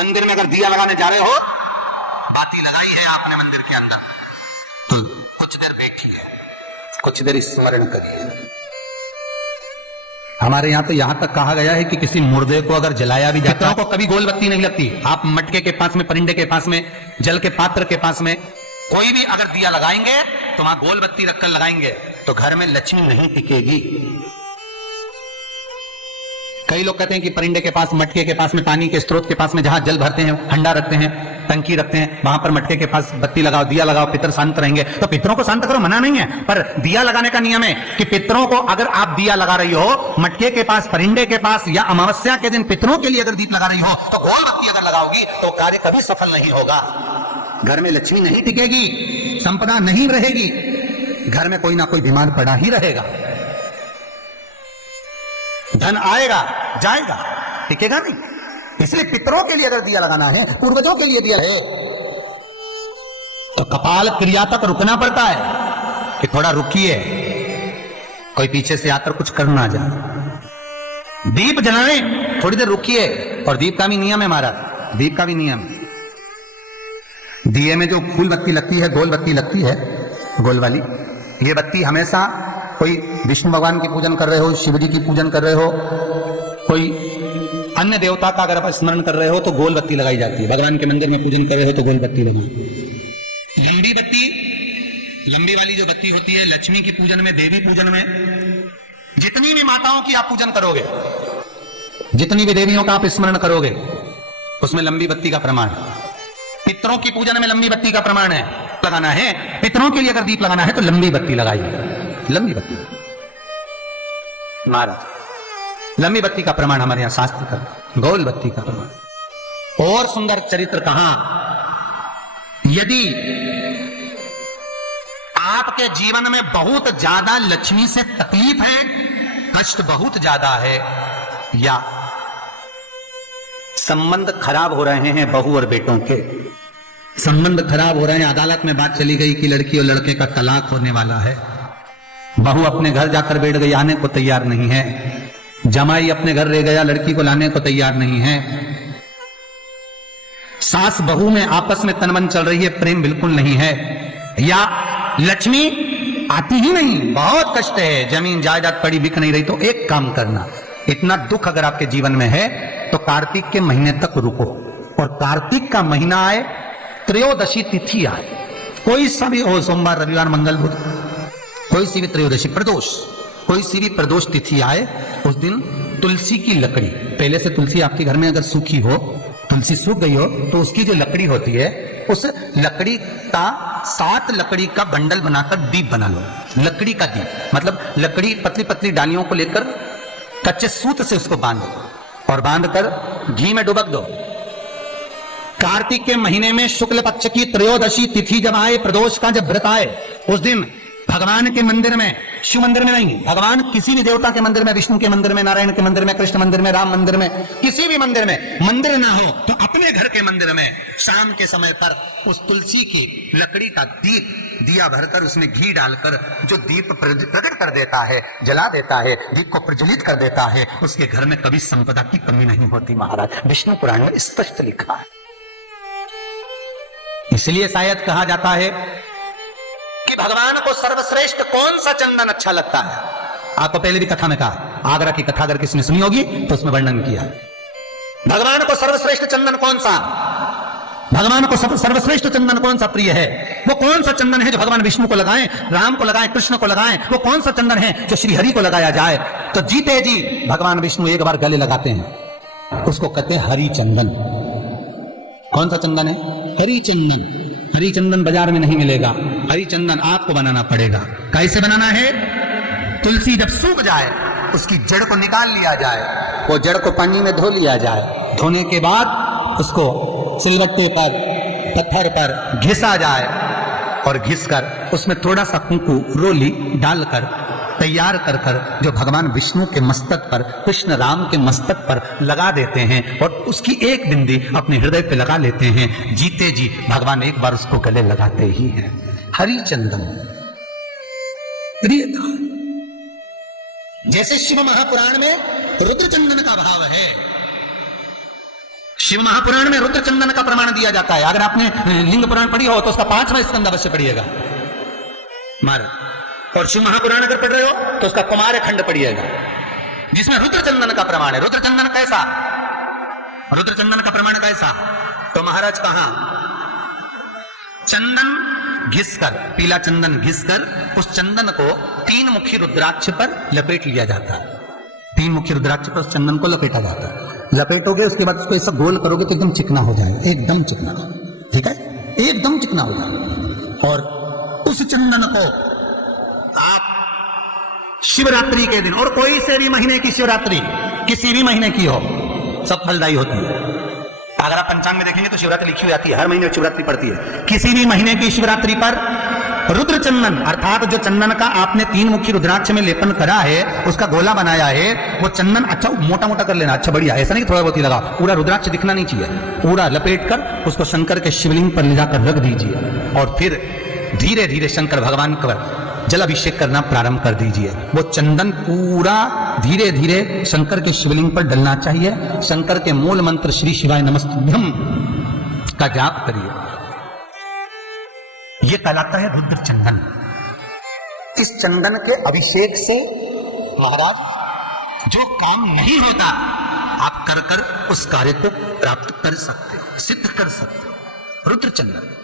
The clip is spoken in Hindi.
मंदिर में अगर दिया लगाने जा रहे हो, बाती लगाई है आपने मंदिर के अंदर, तो कुछ देर बैठिए, कुछ देर स्मरण करिए। हमारे यहाँ तो यहां तक कहा गया है कि किसी मुर्दे को अगर जलाया भी जाता है तो कभी गोल बत्ती नहीं लगती। आप मटके के पास में, परिंदे के पास में, जल के पात्र के पास में कोई भी अगर दिया लगाएंगे तो वहां गोल बत्ती रखकर लगाएंगे तो घर में लक्ष्मी नहीं टिकेगी। कई लोग कहते हैं कि परिंदे के पास, मटके के पास में, पानी के स्रोत के पास में जहां जल भरते हैं, हंडा रखते हैं, टंकी रखते हैं, वहां पर मटके के पास बत्ती लगाओ, दिया लगाओ, पितर शांत रहेंगे। तो पितरों को शांत करो, मना नहीं है, पर दिया लगाने का नियम है कि पितरों को अगर आप दिया लगा रही हो मटके के पास, परिंदे के पास, या अमावस्या के दिन पितरों के लिए अगर दीप लगा रही हो तो गोल बत्ती अगर लगाओगी तो कार्य कभी सफल नहीं होगा। घर में लक्ष्मी नहीं टिकेगी, संपदा नहीं रहेगी, घर में कोई ना कोई बीमार पड़ा ही रहेगा। धन आएगा जाएगा, टिकेगा नहीं। इसलिए पितरों के लिए अगर दिया लगाना है, पूर्वजों के लिए दिया है, तो कपाल क्रिया तक रुकना पड़ता है कि थोड़ा रुकिए, कोई पीछे से आकर कुछ करना जाए। दीप जलाएं, थोड़ी देर रुकिए। और दीप का भी नियम है महाराज, दीप का भी नियम है। दिए में जो फूल बत्ती लगती है, गोल बत्ती लगती है, गोल वाली, ये बत्ती हमेशा कोई विष्णु भगवान की पूजन कर रहे हो, शिव जी की पूजन कर रहे हो, कोई अन्य देवता का अगर आप स्मरण कर रहे हो तो गोल बत्ती लगाई जाती है। भगवान के मंदिर में पूजन कर रहे हो तो गोल बत्ती लगाओ। लंबी बत्ती, लंबी वाली जो बत्ती होती है लक्ष्मी की पूजन में, देवी पूजन में, जितनी भी माताओं की आप पूजन करोगे, जितनी भी देवियों का आप स्मरण करोगे, उसमें लंबी बत्ती का प्रमाण है। पितरों की पूजन में लंबी बत्ती का प्रमाण है। लगाना है पितरों के लिए अगर दीप लगाना है तो लंबी बत्ती लगाइए, लंबी बत्ती। महाराज लंबी बत्ती का प्रमाण हमारे यहां शास्त्र का, गोल बत्ती का प्रमाण। और सुंदर चरित्र कहां, यदि आपके जीवन में बहुत ज्यादा लक्ष्मी से तकलीफ है, कष्ट बहुत ज्यादा है, या संबंध खराब हो रहे हैं, बहू और बेटों के संबंध खराब हो रहे हैं, अदालत में बात चली गई कि लड़की और लड़के का तलाक होने वाला है, बहू अपने घर जाकर बैठ गई, आने को तैयार नहीं है, जमाई अपने घर रह गया, लड़की को लाने को तैयार नहीं है, सास बहू में आपस में तनमन चल रही है, प्रेम बिल्कुल नहीं है, या लक्ष्मी आती ही नहीं, बहुत कष्ट है, जमीन जायदाद पड़ी बिक नहीं रही, तो एक काम करना, इतना दुख अगर आपके जीवन में है तो कार्तिक के महीने तक रुको, और कार्तिक का महीना आए, त्रयोदशी तिथि आए, कोई सा भी हो, सोमवार, रविवार, मंगल, बुध, कोई सी भी त्रयोदशी, प्रदोष, कोई सी भी प्रदोष तिथि आए, उस दिन तुलसी की लकड़ी, पहले से तुलसी आपके घर में अगर सूखी हो, तुलसी सूख गई हो, तो उसकी जो लकड़ी होती है, उस लकड़ी का 7 लकड़ी का बंडल बनाकर दीप बना लो। लकड़ी का दीप मतलब लकड़ी, पतली पतली डालियों को लेकर कच्चे सूत से उसको बांध दो, और बांधकर घी में डुबक दो। कार्तिक के महीने में शुक्ल पक्ष की त्रयोदशी तिथि जब आए, प्रदोष का जब व्रत आए, उस दिन भगवान के मंदिर में, शिव मंदिर में नहीं, भगवान किसी भी देवता के मंदिर में, विष्णु के मंदिर में, नारायण के मंदिर में, कृष्ण मंदिर में, राम मंदिर में, किसी भी मंदिर में, मंदिर ना हो तो अपने घर के मंदिर में शाम के समय पर उस तुलसी की लकड़ी का दीप, दिया भरकर उसमें घी डालकर जो दीप प्रकट कर देता है, जला देता है, दीप को प्रज्वलित कर देता है, उसके घर में कभी संपदा की कमी नहीं होती। महाराज विष्णु पुराण में स्पष्ट लिखा है। इसलिए शायद कहा जाता है कि भगवान को सर्वश्रेष्ठ कौन सा चंदन अच्छा लगता है। आपको पहले भी कथा में कहा, आगरा की कथा अगर किसी ने सुनी होगी तो उसमें वर्णन किया, भगवान को सर्वश्रेष्ठ चंदन कौन सा, भगवान को सर्वश्रेष्ठ चंदन कौन सा प्रिय है, वो कौन सा चंदन है जो भगवान विष्णु को लगाएं, राम को लगाएं, कृष्ण को लगाएं, वो कौन सा चंदन है जो श्री हरि को लगाया जाए। तो जीते जी भगवान विष्णु एक बार गले लगाते हैं, उसको कहते हैं हरि चंदन। कौन सा चंदन है? हरि चंदन। हरि चंदन बाजार में नहीं मिलेगा, हरि चंदन आपको बनाना पड़ेगा। कैसे बनाना है? तुलसी जब सूख जाए उसकी जड़ को निकाल लिया जाए, वो जड़ को पानी में धो लिया जाए, धोने के बाद उसको सिलबट्टे पर, पत्थर पर घिसा जाए, और घिसकर उसमें थोड़ा सा कुंकू, रोली डालकर तैयार कर कर जो भगवान विष्णु के मस्तक पर, कृष्ण राम के मस्तक पर लगा देते हैं, और उसकी एक बिंदी अपने हृदय पे लगा लेते हैं, जीते जी भगवान एक बार उसको गले लगाते ही हैं। हरि चंदन प्रियता। जैसे शिव महापुराण में रुद्र चंदन का भाव है, शिव महापुराण में रुद्र चंदन का प्रमाण दिया जाता है। अगर आपने लिंग पुराण पढ़ी हो तो उसका 5वां स्कंद अवश्य पढ़िएगा महाराज। और शिव महापुराण अगर पढ़ रहे हो तो उसका कुमार खंड पढ़िएगा, जिसमें रुद्र चंदन का प्रमाण है। रुद्र चंदन कैसा, रुद्र चंदन का प्रमाण कैसा? तो महाराज कहा, चंदन घिसकर, पीला चंदन घिसकर उस चंदन को 3 मुखी रुद्राक्ष पर लपेट लिया जाता है। 3 मुखी रुद्राक्ष पर उस चंदन को लपेटा जाता है। लपेटोगे उसके बाद उसको ऐसा गोल करोगे तो एकदम चिकना हो जाएगा, एकदम चिकना, ठीक है, एकदम चिकना हो जाएगा। और उस चंदन को आप शिवरात्रि के दिन, और कोई से भी महीने की शिवरात्रि, किसी भी महीने की हो, सब फलदायी होती है। अगर आप पंचांग में देखेंगे तो शिवरात्रि लिखी हुई आती है, हर महीने शिवरात्रि पड़ती है। किसी भी महीने की शिवरात्रि पर रुद्र चंदन, अर्थात जो चंदन का आपने 3 मुखी रुद्राक्ष में लेपन करा है, उसका गोला बनाया है, वो चंदन अच्छा मोटा मोटा कर लेना, अच्छा बढ़िया, ऐसा नहीं थोड़ा बहुत ही लगा, पूरा रुद्राक्ष दिखना नहीं चाहिए, पूरा लपेट कर उसको शंकर के शिवलिंग पर ले जाकर रख दीजिए। और फिर धीरे धीरे शंकर भगवान का जल अभिषेक करना प्रारंभ कर दीजिए। वो चंदन पूरा धीरे धीरे शंकर के शिवलिंग पर डलना चाहिए। शंकर के मूल मंत्र श्री शिवाय नमस्तुभ्यं का जाप करिए, ये कहलाता है रुद्र चंदन। इस चंदन के अभिषेक से महाराज जो काम नहीं होता आप कर कर उस कार्य को प्राप्त कर सकते हो, सिद्ध कर सकते हो। रुद्र चंदन